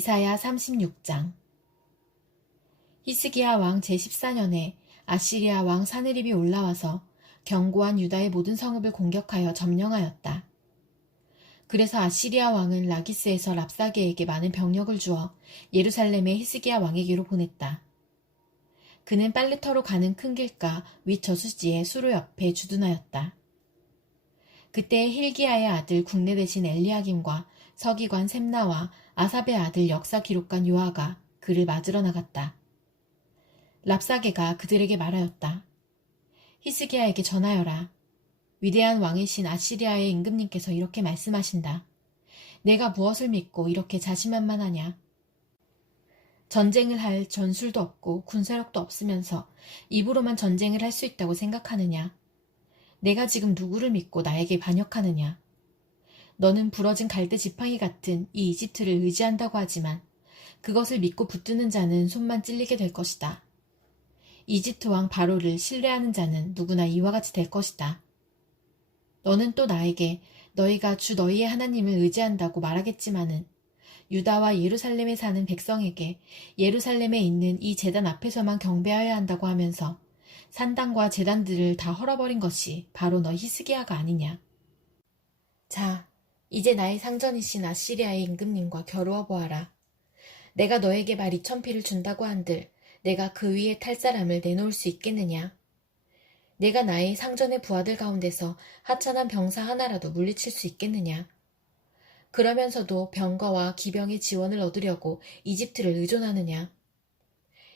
이사야 36장. 히스기야 왕 제14년에 아시리아 왕 사느립이 올라와서 견고한 유다의 모든 성읍을 공격하여 점령하였다. 그래서 아시리아 왕은 라기스에서 랍사게에게 많은 병력을 주어 예루살렘의 히스기야 왕에게로 보냈다. 그는 빨르터로 가는 큰 길가 윗 저수지의 수로 옆에 주둔하였다. 그때 hil기야의 아들 국내 대신 엘리야김과 서기관 셈나와 아삽의 아들 역사 기록관 요아가 그를 맞으러 나갔다. 랍사게가 그들에게 말하였다. 히스기야에게 전하여라. 위대한 왕이신 아시리아의 임금님께서 이렇게 말씀하신다. 내가 무엇을 믿고 이렇게 자신만만하냐. 전쟁을 할 전술도 없고 군사력도 없으면서 입으로만 전쟁을 할 수 있다고 생각하느냐. 내가 지금 누구를 믿고 나에게 반역하느냐. 너는 부러진 갈대 지팡이 같은 이 이집트를 의지한다고 하지만 그것을 믿고 붙드는 자는 손만 찔리게 될 것이다. 이집트 왕 바로를 신뢰하는 자는 누구나 이와 같이 될 것이다. 너는 또 나에게 너희가 주 너희의 하나님을 의지한다고 말하겠지만은 유다와 예루살렘에 사는 백성에게 예루살렘에 있는 이 제단 앞에서만 경배하여야 한다고 하면서 산당과 제단들을 다 헐어버린 것이 바로 너 히스기야가 아니냐. 자, 이제 나의 상전이신 아시리아의 임금님과 겨루어 보아라. 내가 너에게 말 2,000피를 준다고 한들 내가 그 위에 탈 사람을 내놓을 수 있겠느냐. 내가 나의 상전의 부하들 가운데서 하찮은 병사 하나라도 물리칠 수 있겠느냐. 그러면서도 병거와 기병의 지원을 얻으려고 이집트를 의존하느냐.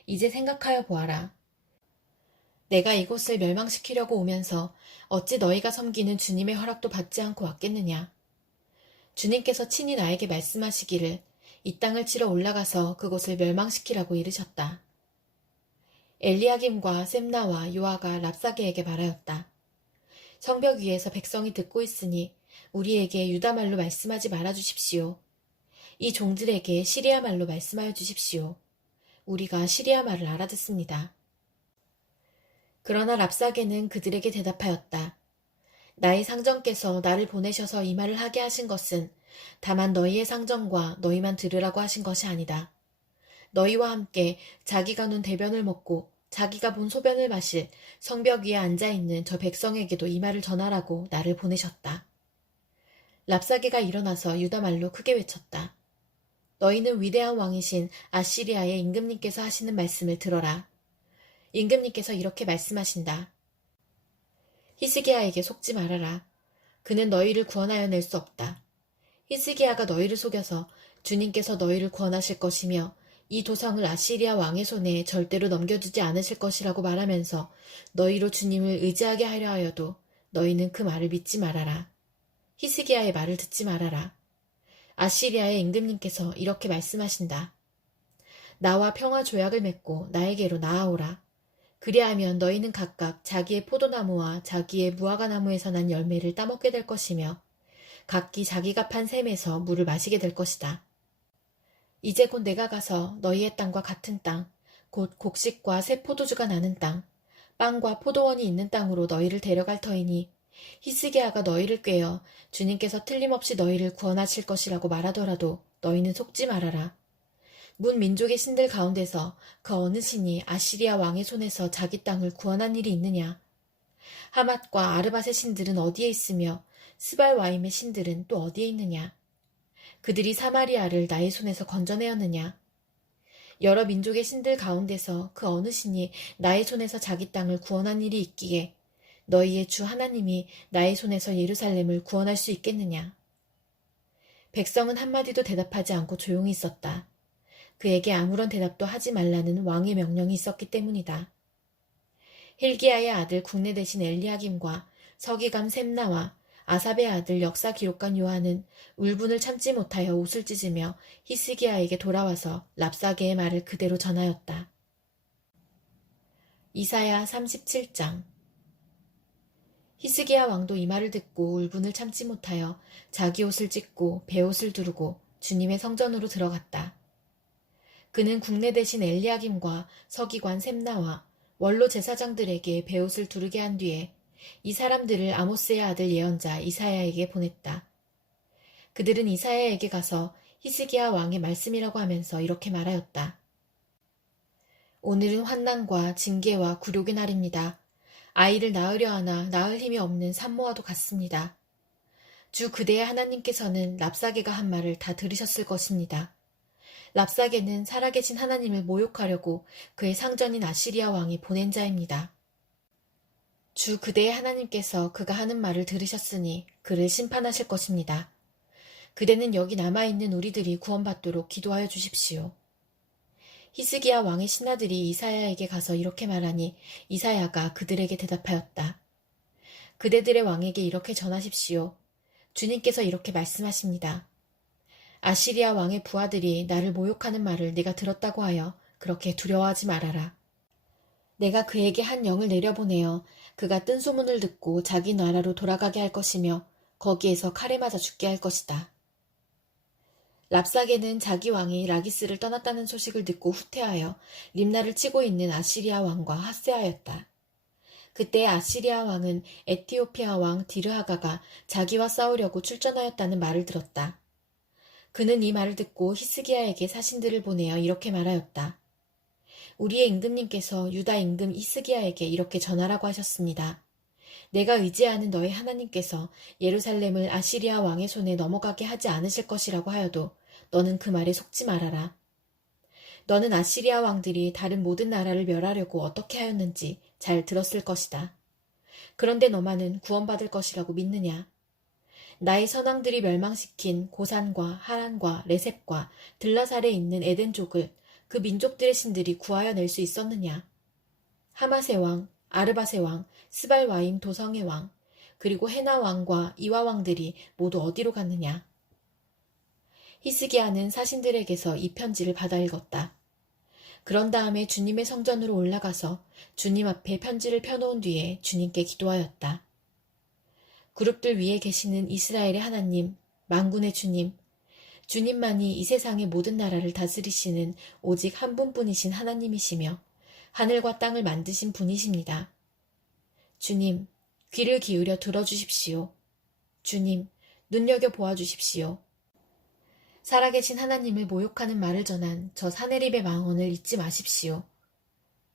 이제 생각하여 보아라. 내가 이곳을 멸망시키려고 오면서 어찌 너희가 섬기는 주님의 허락도 받지 않고 왔겠느냐. 주님께서 친히 나에게 말씀하시기를 이 땅을 치러 올라가서 그곳을 멸망시키라고 이르셨다. 엘리야김과 셈나와 요아가 랍사게에게 말하였다. 성벽 위에서 백성이 듣고 있으니 우리에게 유다말로 말씀하지 말아 주십시오. 이 종들에게 시리아 말로 말씀하여 주십시오. 우리가 시리아 말을 알아듣습니다. 그러나 랍사게는 그들에게 대답하였다. 나의 상전께서 나를 보내셔서 이 말을 하게 하신 것은 다만 너희의 상전과 너희만 들으라고 하신 것이 아니다. 너희와 함께 자기가 눈 대변을 먹고 자기가 본 소변을 마실 성벽 위에 앉아있는 저 백성에게도 이 말을 전하라고 나를 보내셨다. 랍사게가 일어나서 유다말로 크게 외쳤다. 너희는 위대한 왕이신 아시리아의 임금님께서 하시는 말씀을 들어라. 임금님께서 이렇게 말씀하신다. 히스기야에게 속지 말아라. 그는 너희를 구원하여 낼 수 없다. 히스기야가 너희를 속여서 주님께서 너희를 구원하실 것이며 이 도성을 아시리아 왕의 손에 절대로 넘겨주지 않으실 것이라고 말하면서 너희로 주님을 의지하게 하려 하여도 너희는 그 말을 믿지 말아라. 히스기야의 말을 듣지 말아라. 아시리아의 임금님께서 이렇게 말씀하신다. 나와 평화 조약을 맺고 나에게로 나아오라. 그리하면 너희는 각각 자기의 포도나무와 자기의 무화과나무에서 난 열매를 따먹게 될 것이며 각기 자기가 판 샘에서 물을 마시게 될 것이다. 이제 곧 내가 가서 너희의 땅과 같은 땅, 곧 곡식과 새 포도주가 나는 땅, 빵과 포도원이 있는 땅으로 너희를 데려갈 터이니 히스기야가 너희를 꾀어 주님께서 틀림없이 너희를 구원하실 것이라고 말하더라도 너희는 속지 말아라. 문 민족의 신들 가운데서 그 어느 신이 아시리아 왕의 손에서 자기 땅을 구원한 일이 있느냐. 하맛과 아르밧의 신들은 어디에 있으며 스발와임의 신들은 또 어디에 있느냐. 그들이 사마리아를 나의 손에서 건져내었느냐. 여러 민족의 신들 가운데서 그 어느 신이 나의 손에서 자기 땅을 구원한 일이 있기에 너희의 주 하나님이 나의 손에서 예루살렘을 구원할 수 있겠느냐. 백성은 한마디도 대답하지 않고 조용히 있었다. 그에게 아무런 대답도 하지 말라는 왕의 명령이 있었기 때문이다. hil기야의 아들 국내 대신 엘리야김과 서기관 셈나와 아삽의 아들 역사 기록관 요한은 울분을 참지 못하여 옷을 찢으며 히스기야에게 돌아와서 랍사게의 말을 그대로 전하였다. 이사야 37장. 히스기야 왕도 이 말을 듣고 울분을 참지 못하여 자기 옷을 찢고 베옷을 두르고 주님의 성전으로 들어갔다. 그는 국내 대신 엘리야김과 서기관 셈나와 원로 제사장들에게 베옷을 두르게 한 뒤에 이 사람들을 아모스의 아들 예언자 이사야에게 보냈다. 그들은 이사야에게 가서 히스기야 왕의 말씀이라고 하면서 이렇게 말하였다. 오늘은 환난과 징계와 굴욕의 날입니다. 아이를 낳으려 하나 낳을 힘이 없는 산모와도 같습니다. 주 그대의 하나님께서는 랍사게가 한 말을 다 들으셨을 것입니다. 랍사게는 살아계신 하나님을 모욕하려고 그의 상전인 아시리아 왕이 보낸 자입니다. 주 그대의 하나님께서 그가 하는 말을 들으셨으니 그를 심판하실 것입니다. 그대는 여기 남아있는 우리들이 구원받도록 기도하여 주십시오. 히스기야 왕의 신하들이 이사야에게 가서 이렇게 말하니 이사야가 그들에게 대답하였다. 그대들의 왕에게 이렇게 전하십시오. 주님께서 이렇게 말씀하십니다. 아시리아 왕의 부하들이 나를 모욕하는 말을 네가 들었다고 하여 그렇게 두려워하지 말아라. 내가 그에게 한 영을 내려보내어 그가 뜬 소문을 듣고 자기 나라로 돌아가게 할 것이며 거기에서 칼에 맞아 죽게 할 것이다. 랍사게는 자기 왕이 라기스를 떠났다는 소식을 듣고 후퇴하여 림나를 치고 있는 아시리아 왕과 합세하였다. 그때 아시리아 왕은 에티오피아 왕 디르하가가 자기와 싸우려고 출전하였다는 말을 들었다. 그는 이 말을 듣고 히스기야에게 사신들을 보내어 이렇게 말하였다. 우리의 임금님께서 유다 임금 히스기야에게 이렇게 전하라고 하셨습니다. 내가 의지하는 너의 하나님께서 예루살렘을 아시리아 왕의 손에 넘어가게 하지 않으실 것이라고 하여도 너는 그 말에 속지 말아라. 너는 아시리아 왕들이 다른 모든 나라를 멸하려고 어떻게 하였는지 잘 들었을 것이다. 그런데 너만은 구원받을 것이라고 믿느냐? 나의 선왕들이 멸망시킨 고산과 하란과 레셉과 들라살에 있는 에덴족을 그 민족들의 신들이 구하여 낼 수 있었느냐? 하맛의 왕, 아르밧의 왕, 스발와임 도성의 왕, 그리고 헤나 왕과 이와 왕들이 모두 어디로 갔느냐? 히스기야는 사신들에게서 이 편지를 받아 읽었다. 그런 다음에 주님의 성전으로 올라가서 주님 앞에 편지를 펴놓은 뒤에 주님께 기도하였다. 그룹들 위에 계시는 이스라엘의 하나님, 만군의 주님, 주님만이 이 세상의 모든 나라를 다스리시는 오직 한 분뿐이신 하나님이시며 하늘과 땅을 만드신 분이십니다. 주님, 귀를 기울여 들어주십시오. 주님, 눈여겨 보아주십시오. 살아계신 하나님을 모욕하는 말을 전한 저 사네립의 망언을 잊지 마십시오.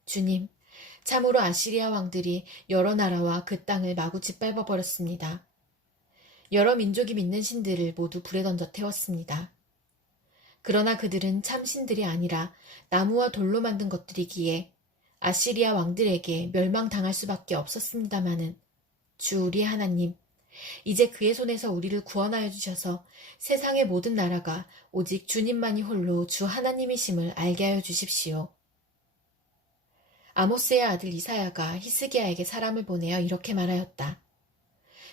주님, 참으로 아시리아 왕들이 여러 나라와 그 땅을 마구 짓밟아 버렸습니다. 여러 민족이 믿는 신들을 모두 불에 던져 태웠습니다. 그러나 그들은 참 신들이 아니라 나무와 돌로 만든 것들이기에 아시리아 왕들에게 멸망당할 수밖에 없었습니다마는 주 우리의 하나님, 이제 그의 손에서 우리를 구원하여 주셔서 세상의 모든 나라가 오직 주님만이 홀로 주 하나님이심을 알게 하여 주십시오. 아모스의 아들 이사야가 히스기야에게 사람을 보내어 이렇게 말하였다.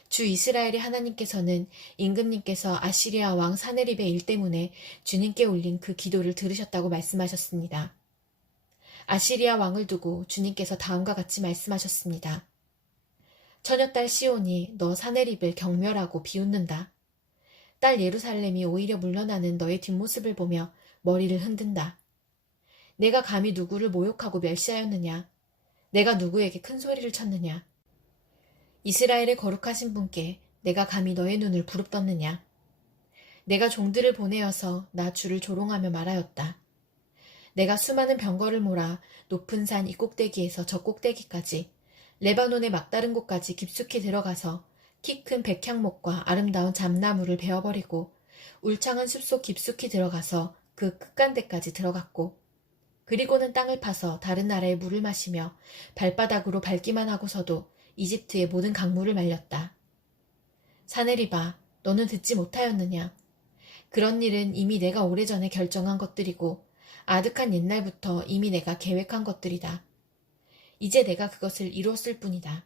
주 이스라엘의 하나님께서는 임금님께서 아시리아 왕 사네립의 일 때문에 주님께 올린 그 기도를 들으셨다고 말씀하셨습니다. 아시리아 왕을 두고 주님께서 다음과 같이 말씀하셨습니다. 처녀딸 시온이 너 사네립을 경멸하고 비웃는다. 딸 예루살렘이 오히려 물러나는 너의 뒷모습을 보며 머리를 흔든다. 내가 감히 누구를 모욕하고 멸시하였느냐? 내가 누구에게 큰 소리를 쳤느냐? 이스라엘의 거룩하신 분께 내가 감히 너의 눈을 부릅떴느냐? 내가 종들을 보내어서 나 주를 조롱하며 말하였다. 내가 수많은 병거를 몰아 높은 산 이 꼭대기에서 저 꼭대기까지 레바논의 막다른 곳까지 깊숙이 들어가서 키 큰 백향목과 아름다운 잠나무를 베어버리고 울창한 숲속 깊숙이 들어가서 그 끝간데까지 들어갔고 그리고는 땅을 파서 다른 나라의 물을 마시며 발바닥으로 밟기만 하고서도 이집트의 모든 강물을 말렸다. 사네립아, 너는 듣지 못하였느냐? 그런 일은 이미 내가 오래전에 결정한 것들이고 아득한 옛날부터 이미 내가 계획한 것들이다. 이제 내가 그것을 이루었을 뿐이다.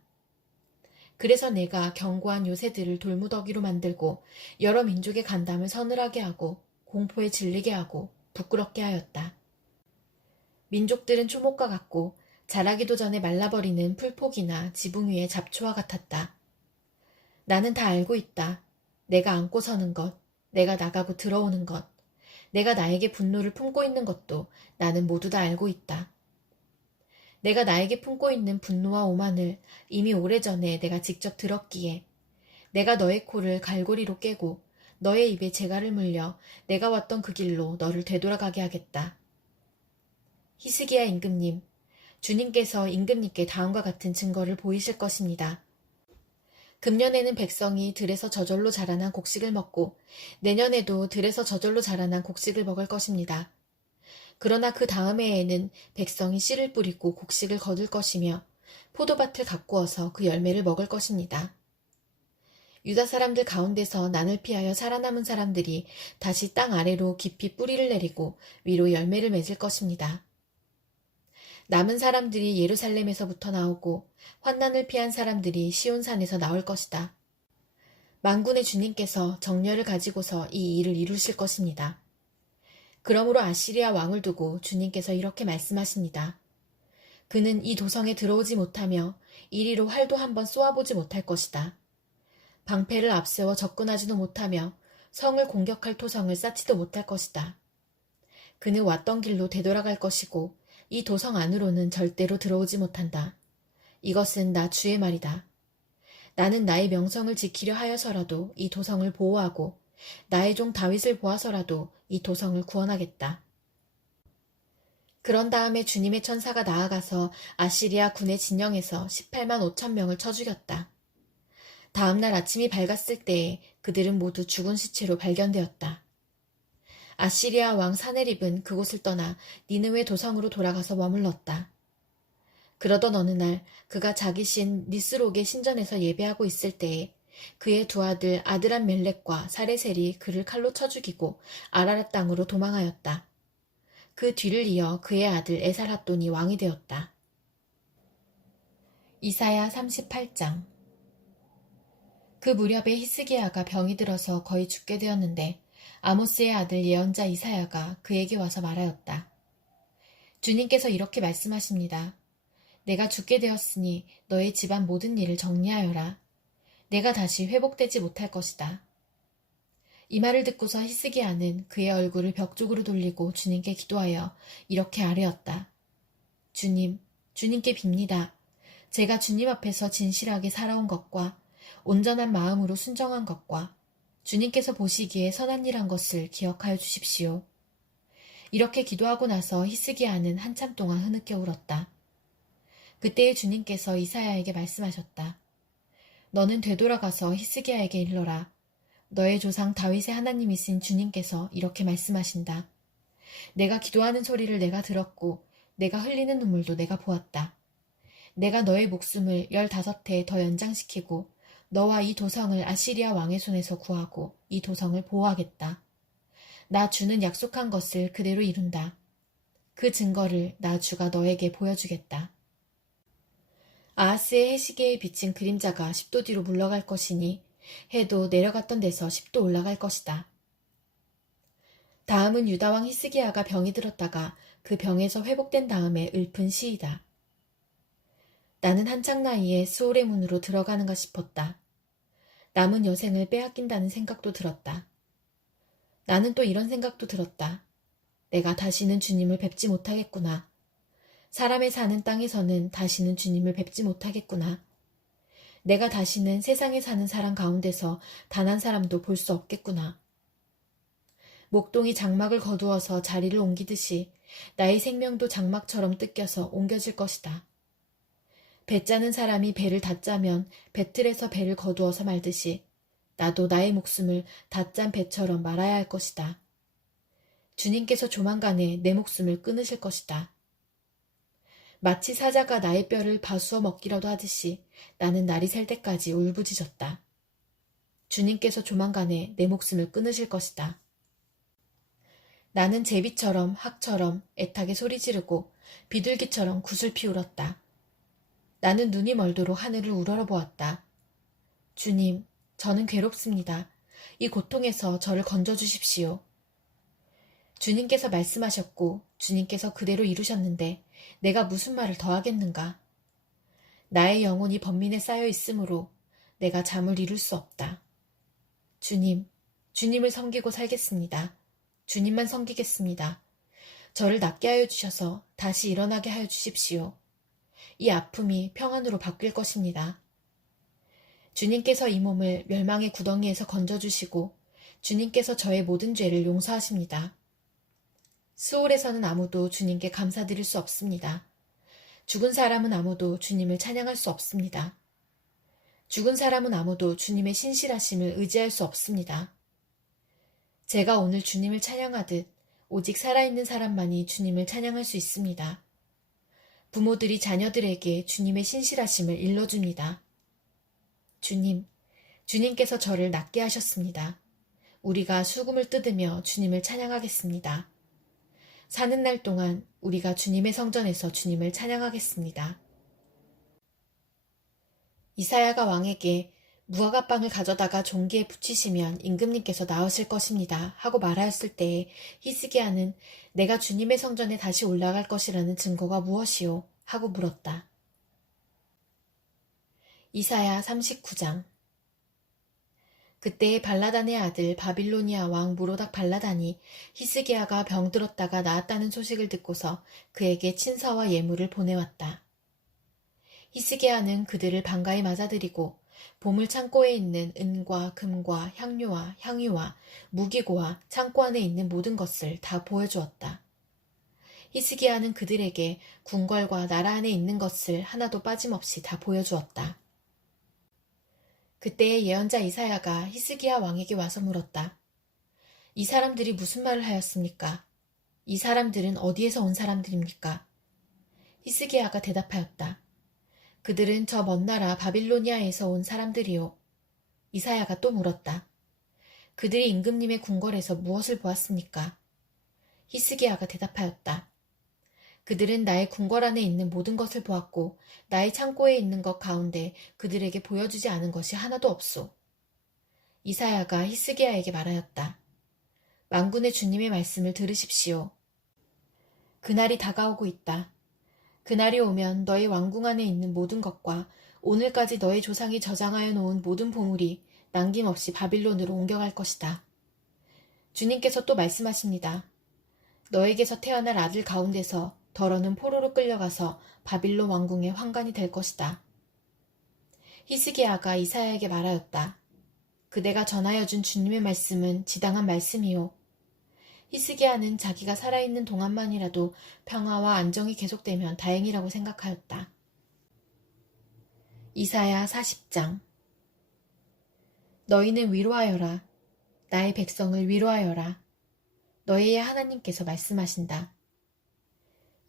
그래서 내가 견고한 요새들을 돌무더기로 만들고 여러 민족의 간담을 서늘하게 하고 공포에 질리게 하고 부끄럽게 하였다. 민족들은 초목과 같고 자라기도 전에 말라버리는 풀포기나 지붕 위의 잡초와 같았다. 나는 다 알고 있다. 내가 앉고 서는 것, 내가 나가고 들어오는 것, 내가 나에게 분노를 품고 있는 것도 나는 모두 다 알고 있다. 내가 나에게 품고 있는 분노와 오만을 이미 오래전에 내가 직접 들었기에 내가 너의 코를 갈고리로 깨고 너의 입에 재갈을 물려 내가 왔던 그 길로 너를 되돌아가게 하겠다. 히스기야 임금님, 주님께서 임금님께 다음과 같은 증거를 보이실 것입니다. 금년에는 백성이 들에서 저절로 자라난 곡식을 먹고 내년에도 들에서 저절로 자라난 곡식을 먹을 것입니다. 그러나 그 다음 해에는 백성이 씨를 뿌리고 곡식을 거둘 것이며 포도밭을 가꾸어서 그 열매를 먹을 것입니다. 유다 사람들 가운데서 난을 피하여 살아남은 사람들이 다시 땅 아래로 깊이 뿌리를 내리고 위로 열매를 맺을 것입니다. 남은 사람들이 예루살렘에서부터 나오고 환난을 피한 사람들이 시온산에서 나올 것이다. 만군의 주님께서 정렬을 가지고서 이 일을 이루실 것입니다. 그러므로 아시리아 왕을 두고 주님께서 이렇게 말씀하십니다. 그는 이 도성에 들어오지 못하며 이리로 활도 한번 쏘아보지 못할 것이다. 방패를 앞세워 접근하지도 못하며 성을 공격할 토성을 쌓지도 못할 것이다. 그는 왔던 길로 되돌아갈 것이고 이 도성 안으로는 절대로 들어오지 못한다. 이것은 나 주의 말이다. 나는 나의 명성을 지키려 하여서라도 이 도성을 보호하고 나의 종 다윗을 보아서라도 이 도성을 구원하겠다. 그런 다음에 주님의 천사가 나아가서 아시리아 군의 진영에서 18만 5천 명을 쳐 죽였다. 다음 날 아침이 밝았을 때에 그들은 모두 죽은 시체로 발견되었다. 아시리아 왕 사네립은 그곳을 떠나 니느웨 도성으로 돌아가서 머물렀다. 그러던 어느 날 그가 자기 신 니스록의 신전에서 예배하고 있을 때에 그의 두 아들 아드람 멜렉과 사레셀이 그를 칼로 쳐 죽이고 아라랏 땅으로 도망하였다. 그 뒤를 이어 그의 아들 에살핫돈이 왕이 되었다. 이사야 38장. 그 무렵에 히스기야가 병이 들어서 거의 죽게 되었는데 아모스의 아들 예언자 이사야가 그에게 와서 말하였다. 주님께서 이렇게 말씀하십니다. 내가 죽게 되었으니 너의 집안 모든 일을 정리하여라. 내가 다시 회복되지 못할 것이다. 이 말을 듣고서 히스기야는 그의 얼굴을 벽 쪽으로 돌리고 주님께 기도하여 이렇게 아뢰었다. 주님, 주님께 빕니다. 제가 주님 앞에서 진실하게 살아온 것과 온전한 마음으로 순정한 것과 주님께서 보시기에 선한 일한 것을 기억하여 주십시오. 이렇게 기도하고 나서 히스기야는 한참 동안 흐느껴 울었다. 그때에 주님께서 이사야에게 말씀하셨다. 너는 되돌아가서 히스기야에게 일러라. 너의 조상 다윗의 하나님이신 주님께서 이렇게 말씀하신다. 내가 기도하는 소리를 내가 들었고 내가 흘리는 눈물도 내가 보았다. 내가 너의 목숨을 15해 더 연장시키고 너와 이 도성을 아시리아 왕의 손에서 구하고 이 도성을 보호하겠다. 나 주는 약속한 것을 그대로 이룬다. 그 증거를 나 주가 너에게 보여주겠다. 아하스의 해시계에 비친 그림자가 10도 뒤로 물러갈 것이니 해도 내려갔던 데서 10도 올라갈 것이다. 다음은 유다왕 히스기야가 병이 들었다가 그 병에서 회복된 다음에 읊은 시이다. 나는 한창 나이에 수올의 문으로 들어가는가 싶었다. 남은 여생을 빼앗긴다는 생각도 들었다. 나는 또 이런 생각도 들었다. 내가 다시는 주님을 뵙지 못하겠구나. 사람의 사는 땅에서는 다시는 주님을 뵙지 못하겠구나. 내가 다시는 세상에 사는 사람 가운데서 단 한 사람도 볼 수 없겠구나. 목동이 장막을 거두어서 자리를 옮기듯이 나의 생명도 장막처럼 뜯겨서 옮겨질 것이다. 배 짜는 사람이 배를 다 짜면 배틀에서 배를 거두어서 말듯이 나도 나의 목숨을 다 짠 배처럼 말아야 할 것이다. 주님께서 조만간에 내 목숨을 끊으실 것이다. 마치 사자가 나의 뼈를 바수어 먹기라도 하듯이 나는 날이 셀 때까지 울부짖었다. 주님께서 조만간에 내 목숨을 끊으실 것이다. 나는 제비처럼 학처럼 애타게 소리 지르고 비둘기처럼 굿을 피울었다. 나는 눈이 멀도록 하늘을 우러러보았다. 주님, 저는 괴롭습니다. 이 고통에서 저를 건져주십시오. 주님께서 말씀하셨고 주님께서 그대로 이루셨는데 내가 무슨 말을 더 하겠는가. 나의 영혼이 번민에 쌓여 있으므로 내가 잠을 이룰 수 없다. 주님, 주님을 섬기고 살겠습니다. 주님만 섬기겠습니다. 저를 낫게 하여 주셔서 다시 일어나게 하여 주십시오. 이 아픔이 평안으로 바뀔 것입니다. 주님께서 이 몸을 멸망의 구덩이에서 건져주시고 주님께서 저의 모든 죄를 용서하십니다. 스올에서는 아무도 주님께 감사드릴 수 없습니다. 죽은 사람은 아무도 주님을 찬양할 수 없습니다. 죽은 사람은 아무도 주님의 신실하심을 의지할 수 없습니다. 제가 오늘 주님을 찬양하듯 오직 살아있는 사람만이 주님을 찬양할 수 있습니다. 부모들이 자녀들에게 주님의 신실하심을 일러줍니다. 주님께서 저를 낫게 하셨습니다. 우리가 수금을 뜯으며 주님을 찬양하겠습니다. 사는 날 동안 우리가 주님의 성전에서 주님을 찬양하겠습니다. 이사야가 왕에게 무화과빵을 가져다가 종기에 붙이시면 임금님께서 나으실 것입니다 하고 말하였을 때에 히스기야는 내가 주님의 성전에 다시 올라갈 것이라는 증거가 무엇이요? 하고 물었다. 이사야 39장. 그때에 발라단의 아들 바빌로니아 왕 무로닥 발라단이 히스기야가 병들었다가 나았다는 소식을 듣고서 그에게 친서와 예물을 보내왔다. 히스기야는 그들을 반가이 맞아들이고 보물 창고에 있는 은과 금과 향료와 향유와 무기고와 창고 안에 있는 모든 것을 다 보여주었다. 히스기야는 그들에게 궁궐과 나라 안에 있는 것을 하나도 빠짐없이 다 보여주었다. 그때의 예언자 이사야가 히스기야 왕에게 와서 물었다. 이 사람들이 무슨 말을 하였습니까? 이 사람들은 어디에서 온 사람들입니까? 히스기야가 대답하였다. 그들은 저 먼 나라 바빌로니아에서 온 사람들이요. 이사야가 또 물었다. 그들이 임금님의 궁궐에서 무엇을 보았습니까? 히스기야가 대답하였다. 그들은 나의 궁궐 안에 있는 모든 것을 보았고 나의 창고에 있는 것 가운데 그들에게 보여주지 않은 것이 하나도 없소. 이사야가 히스기야에게 말하였다. 만군의 주님의 말씀을 들으십시오. 그날이 다가오고 있다. 그날이 오면 너의 왕궁 안에 있는 모든 것과 오늘까지 너의 조상이 저장하여 놓은 모든 보물이 남김없이 바빌론으로 옮겨갈 것이다. 주님께서 또 말씀하십니다. 너에게서 태어날 아들 가운데서 더러는 포로로 끌려가서 바빌론 왕궁의 환관이 될 것이다. 히스기야가 이사야에게 말하였다. 그대가 전하여 준 주님의 말씀은 지당한 말씀이요. 히스기야는 자기가 살아있는 동안만이라도 평화와 안정이 계속되면 다행이라고 생각하였다. 이사야 40장. 너희는 위로하여라. 나의 백성을 위로하여라. 너희의 하나님께서 말씀하신다.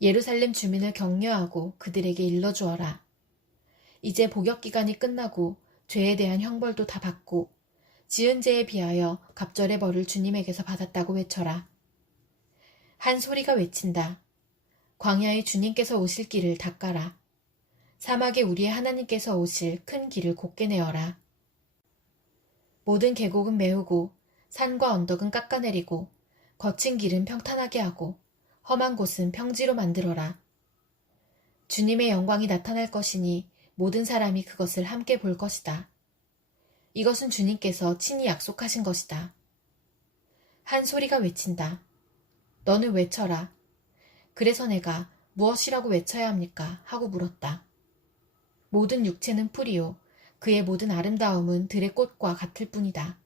예루살렘 주민을 격려하고 그들에게 일러주어라. 이제 복역기간이 끝나고 죄에 대한 형벌도 다 받고 지은 죄에 비하여 갑절의 벌을 주님에게서 받았다고 외쳐라. 한 소리가 외친다. 광야에 주님께서 오실 길을 닦아라. 사막에 우리의 하나님께서 오실 큰 길을 곧게 내어라. 모든 계곡은 메우고 산과 언덕은 깎아내리고 거친 길은 평탄하게 하고 험한 곳은 평지로 만들어라. 주님의 영광이 나타날 것이니 모든 사람이 그것을 함께 볼 것이다. 이것은 주님께서 친히 약속하신 것이다. 한 소리가 외친다. 너는 외쳐라. 그래서 내가 무엇이라고 외쳐야 합니까? 하고 물었다. 모든 육체는 풀이요. 그의 모든 아름다움은 들의 꽃과 같을 뿐이다.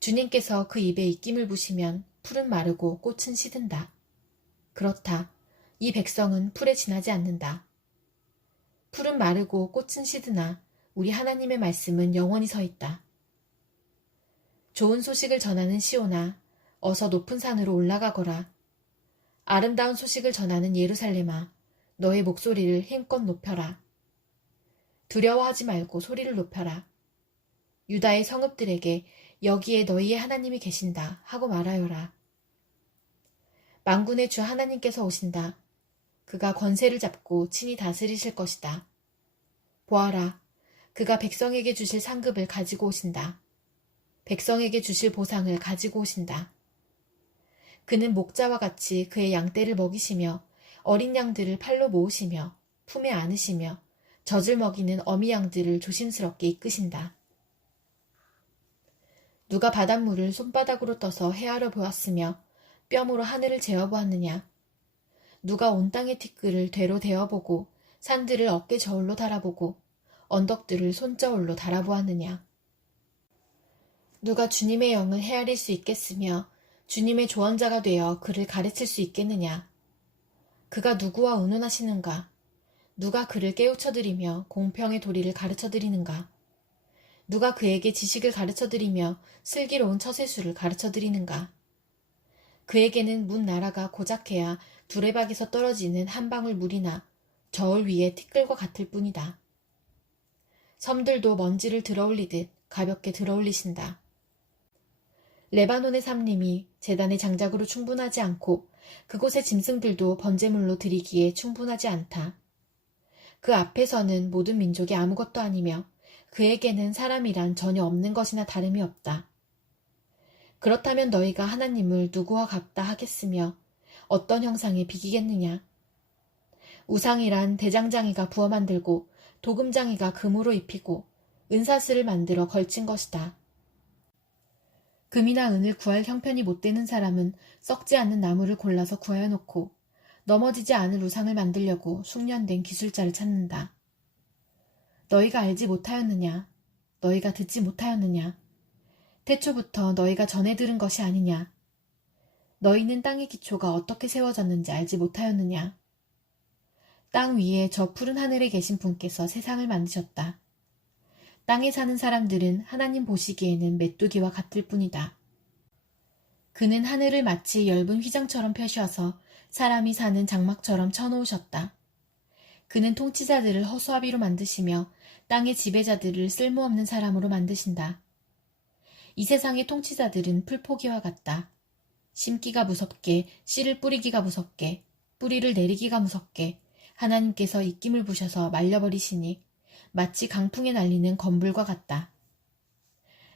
주님께서 그 입에 입김을 부시면 풀은 마르고 꽃은 시든다. 그렇다. 이 백성은 풀에 지나지 않는다. 풀은 마르고 꽃은 시드나 우리 하나님의 말씀은 영원히 서 있다. 좋은 소식을 전하는 시온아, 어서 높은 산으로 올라가거라. 아름다운 소식을 전하는 예루살렘아, 너의 목소리를 힘껏 높여라. 두려워하지 말고 소리를 높여라. 유다의 성읍들에게 여기에 너희의 하나님이 계신다 하고 말하여라. 만군의 주 하나님께서 오신다. 그가 권세를 잡고 친히 다스리실 것이다. 보아라, 그가 백성에게 주실 상급을 가지고 오신다. 백성에게 주실 보상을 가지고 오신다. 그는 목자와 같이 그의 양떼를 먹이시며 어린 양들을 팔로 모으시며 품에 안으시며 젖을 먹이는 어미 양들을 조심스럽게 이끄신다. 누가 바닷물을 손바닥으로 떠서 헤아려 보았으며 뼘으로 하늘을 재어보았느냐. 누가 온 땅의 티끌을 되로 대어보고 산들을 어깨 저울로 달아보고 언덕들을 손저울로 달아보았느냐. 누가 주님의 영을 헤아릴 수 있겠으며 주님의 조언자가 되어 그를 가르칠 수 있겠느냐? 그가 누구와 의논하시는가? 누가 그를 깨우쳐드리며 공평의 도리를 가르쳐드리는가? 누가 그에게 지식을 가르쳐드리며 슬기로운 처세술을 가르쳐드리는가? 그에게는 문 나라가 고작해야 두레박에서 떨어지는 한 방울 물이나 저울 위의 티끌과 같을 뿐이다. 섬들도 먼지를 들어올리듯 가볍게 들어올리신다. 레바논의 삼림이 제단의 장작으로 충분하지 않고 그곳의 짐승들도 번제물로 드리기에 충분하지 않다. 그 앞에서는 모든 민족이 아무것도 아니며 그에게는 사람이란 전혀 없는 것이나 다름이 없다. 그렇다면 너희가 하나님을 누구와 같다 하겠으며 어떤 형상에 비기겠느냐? 우상이란 대장장이가 부어 만들고 도금장이가 금으로 입히고 은사슬을 만들어 걸친 것이다. 금이나 은을 구할 형편이 못 되는 사람은 썩지 않는 나무를 골라서 구하여 놓고 넘어지지 않을 우상을 만들려고 숙련된 기술자를 찾는다. 너희가 알지 못하였느냐? 너희가 듣지 못하였느냐? 태초부터 너희가 전해 들은 것이 아니냐? 너희는 땅의 기초가 어떻게 세워졌는지 알지 못하였느냐? 땅 위에 저 푸른 하늘에 계신 분께서 세상을 만드셨다. 땅에 사는 사람들은 하나님 보시기에는 메뚜기와 같을 뿐이다. 그는 하늘을 마치 엷은 휘장처럼 펴셔서 사람이 사는 장막처럼 쳐놓으셨다. 그는 통치자들을 허수아비로 만드시며 땅의 지배자들을 쓸모없는 사람으로 만드신다. 이 세상의 통치자들은 풀포기와 같다. 심기가 무섭게, 씨를 뿌리기가 무섭게, 뿌리를 내리기가 무섭게 하나님께서 입김을 부셔서 말려버리시니 마치 강풍에 날리는 건불과 같다.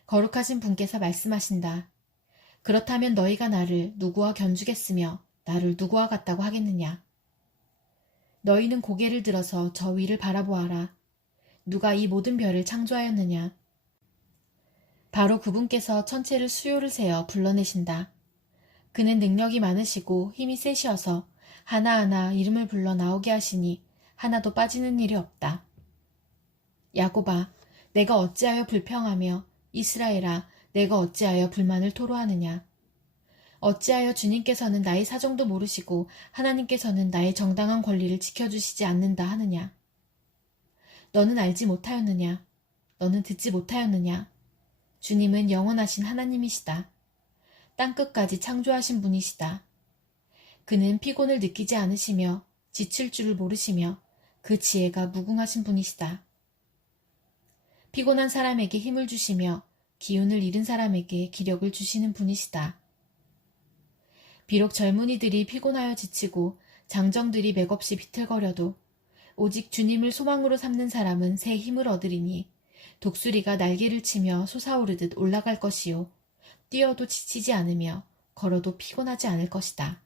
거룩하신 분께서 말씀하신다. 그렇다면 너희가 나를 누구와 견주겠으며 나를 누구와 같다고 하겠느냐? 너희는 고개를 들어서 저 위를 바라보아라. 누가 이 모든 별을 창조하였느냐? 바로 그분께서 천체를 수요를 세어 불러내신다. 그는 능력이 많으시고 힘이 세시어서 하나하나 이름을 불러 나오게 하시니 하나도 빠지는 일이 없다. 야곱아, 내가 어찌하여 불평하며 이스라엘아, 내가 어찌하여 불만을 토로하느냐? 어찌하여 주님께서는 나의 사정도 모르시고 하나님께서는 나의 정당한 권리를 지켜주시지 않는다 하느냐? 너는 알지 못하였느냐? 너는 듣지 못하였느냐? 주님은 영원하신 하나님이시다. 땅끝까지 창조하신 분이시다. 그는 피곤을 느끼지 않으시며 지칠 줄을 모르시며 그 지혜가 무궁하신 분이시다. 피곤한 사람에게 힘을 주시며 기운을 잃은 사람에게 기력을 주시는 분이시다. 비록 젊은이들이 피곤하여 지치고 장정들이 맥없이 비틀거려도 오직 주님을 소망으로 삼는 사람은 새 힘을 얻으리니 독수리가 날개를 치며 솟아오르듯 올라갈 것이요 뛰어도 지치지 않으며 걸어도 피곤하지 않을 것이다.